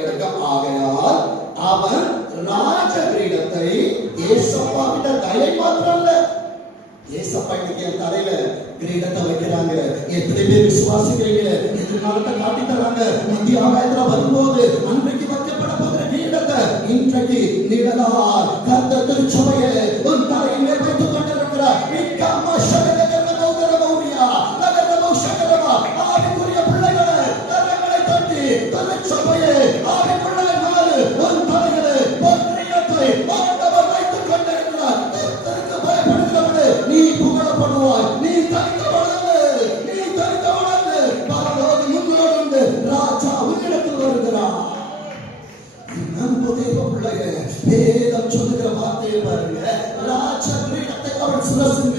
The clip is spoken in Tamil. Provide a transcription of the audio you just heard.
எடுக்க. ஆகையால் அவன் ராஜ கிரீடத்தை ஏசப்பா கிட்ட தலை மாத்திரம் இல்ல, ஏசப்பா இன்னைக்கு என் தலையில கிரீடத்தை வைக்கிறாங்க. எத்தனை பேர் விசுவாசிக்கிறீங்க? எதிர்காலத்தை காட்டி தராங்க. மத்திய ஆகாயத்துல வரும்போது அன்றைக்கு வைக்கப்பட போகிற கிரீடத்தை இன்றைக்கு நிழலால் கர்த்தர் திருச்சபையை உன் தலையின் மேல் வைத்துக் கொண்டிருக்கிறார். நிக்காம சகலகர்ம மௌதரமௌரியா நகரமௌ சகலமா ஆவிக்குரிய பிள்ளைகளே, கரங்களை தட்டி திருச்சபையை ஆவிக்குள்ளே மாறு. உன் தலையிலே கிரீடத்தை ஆண்டவர் வைத்துக் கொண்டிருக்கிறார். கர்த்தருக்கு பயப்படுகிறவனே, நீ புகழப்படுவாய். நீ தனித்தவனல்ல, நீ தனித்தவனல்ல. பரலோகம் உன்னோடு உண்டு. ராஜா உன்னிடத்தில் வருகிறார். நம்புதேவ பிள்ளையே, வேதம் சொல்லுகிற வார்த்தையை பாருங்க. ராஜ கிரீடத்தை அவன் சிரசின்